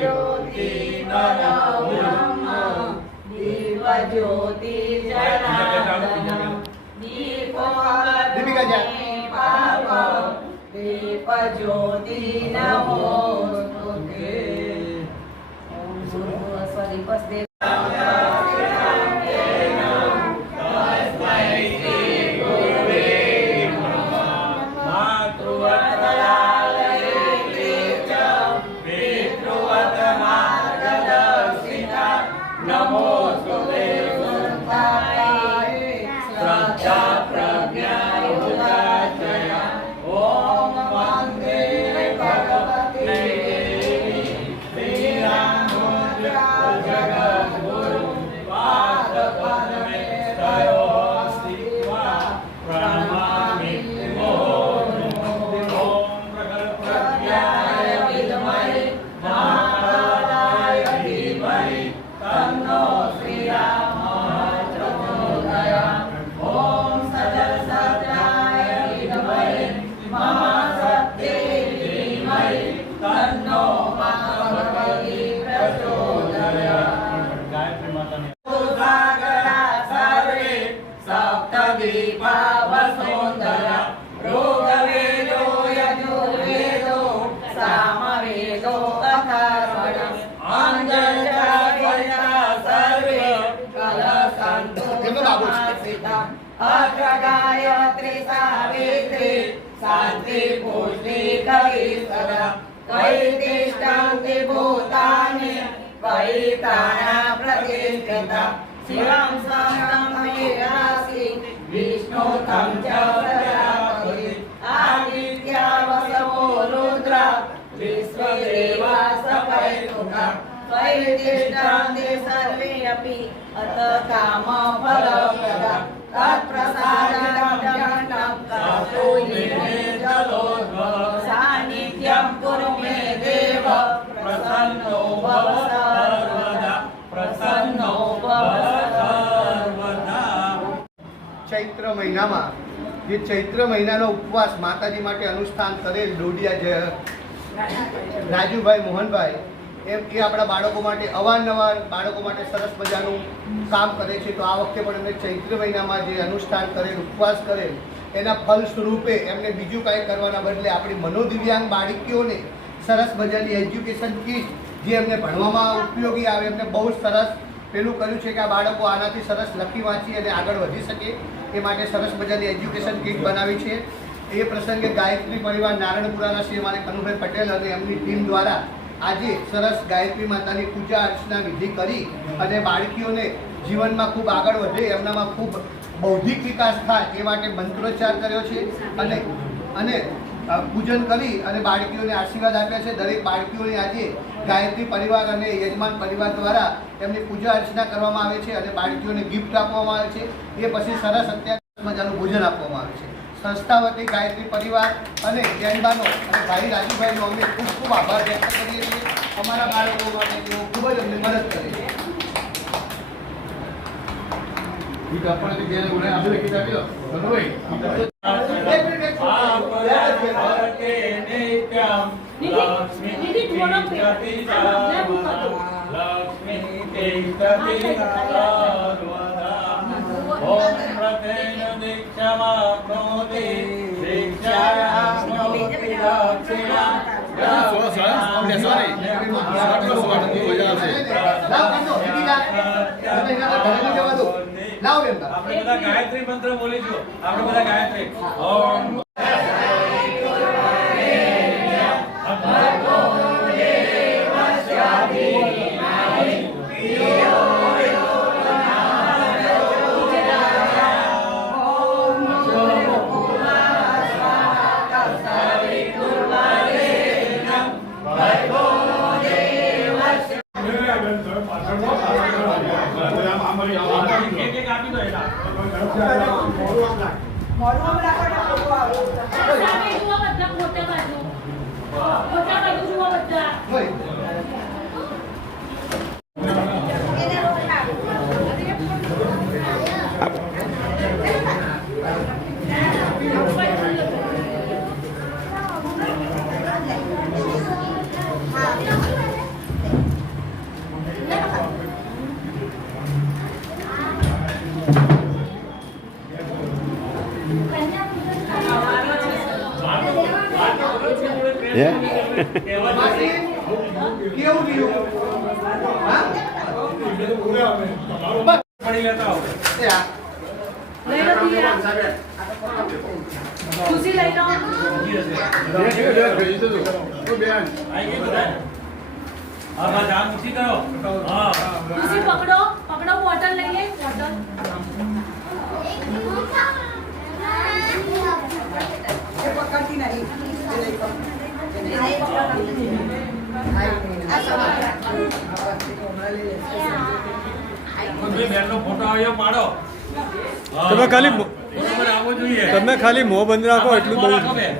ज्योति नरो ब्रह्म दीप ज्योति जनार्दन दीपो पाप दीप ज्योति नमोस्तुते। ओम भूर्भुवस्सुः स्वस्ति गायत्री सावित्री शांति पुष्टि कवि सदा कई तिष्ठन्ति भूतानि कई तारा प्रतिष्ठिता शिवं शरणं मयि विष्णु तं च प्रजापति आदित्य वसवो रुद्र विश्वदेवा सपैतुका त्वयि तिष्ठन्ति सर्वे अपि अत काम फलप्रदा तत्प्रसादं जगन्नं कर्तुं सान्निध्यं कुरु मे देव प्रसन्नो भव सर्वदा प्रसन्नो भव सर्वदा। चैत्र महीनाમાં જે ચૈત્ર મહિનાનો ઉપવાસ માતાજી માટે અનુષ્ઠાન કરેલ ડોડિયા રાજુભાઈ મોહનભાઈ એ આપણા બાળકો માટે અવારનવાર બાળકો માટે સરસ મજાનું કામ કરે છે। તો આ વખતે પણ એમને ચૈત્ર મહિનામાં જે અનુષ્ઠાન કરેલ ઉપવાસ કરેલ એના ફલ સ્વરૂપે એમને બીજું કાંઈ કરવાના બદલે આપણી મનોદિવ્યાંગ બાળકીઓને સરસ મજાની એજ્યુકેશન કીટ જે એમને ભણવામાં ઉપયોગી આવે એમને બહુ સરસ પેલું કર્યું છે કે આ બાળકો આનાથી સરસ લખી વાંચી અને આગળ વધી શકે એ માટે સરસ મજાની એજ્યુકેશન કીટ બનાવી છે। એ પ્રસંગે ગાયત્રી પરિવાર નારાયણપુરાના શ્રી અમારે કનુભાઈ પટેલ અને એમની ટીમ દ્વારા આજે સરસ ગાયત્રી માતાની પૂજા અર્ચના વિધિ કરી અને બાળકીઓને જીવનમાં ખૂબ આગળ વધે એમનામાં ખૂબ બૌદ્ધિક વિકાસ થાય એ માટે મંત્રોચ્ચાર કર્યો છે અને પૂજન કરી અને બાળકીઓને આશીર્વાદ આપ્યા છે। દરેક બાળકીઓને આજે ગાયત્રી પરિવાર અને યજમાન પરિવાર દ્વારા એમની પૂજા અર્ચના કરવામાં આવે છે અને બાળકીઓને ગિફ્ટ આપવામાં આવે છે। એ પછી સરસ અત્યારે મજાનું ભોજન આપવામાં આવે છે। સંસ્થા વતી ગાયત્રી પરિવાર અને જૈનબાનો અને ભાઈ રાજુભાઈનો અમે ખૂબ ખૂબ આભાર વ્યક્ત કરીએ છીએ। અમારા બાળકો માટે તેઓ ખૂબ જ અમને મદદ કરે છે। ગાયત્રી મંત્ર બોલીશું આપણે બધા ગાયત્રી ઓમ મોઢું રાખો હે માસી, કેવું રહ્યું? હા? બસ. પડી લેતા આવો. એ આ. લઈ લો દિયા. ખુશી લઈ લો. જી હશે. આઈ ગઈ બધા? હા બસ આ મુઠ્ઠી કરો. હા ખુશી પકડો પકડો બોટલ લઈએ બોટલ. બે બેનનો ફોટો આવ્યો પાડો. હા, તમે ખાલી બરોબર આવવો જોઈએ. તમે ખાલી મોં બંધ રાખો એટલું રાખો બહુ બે.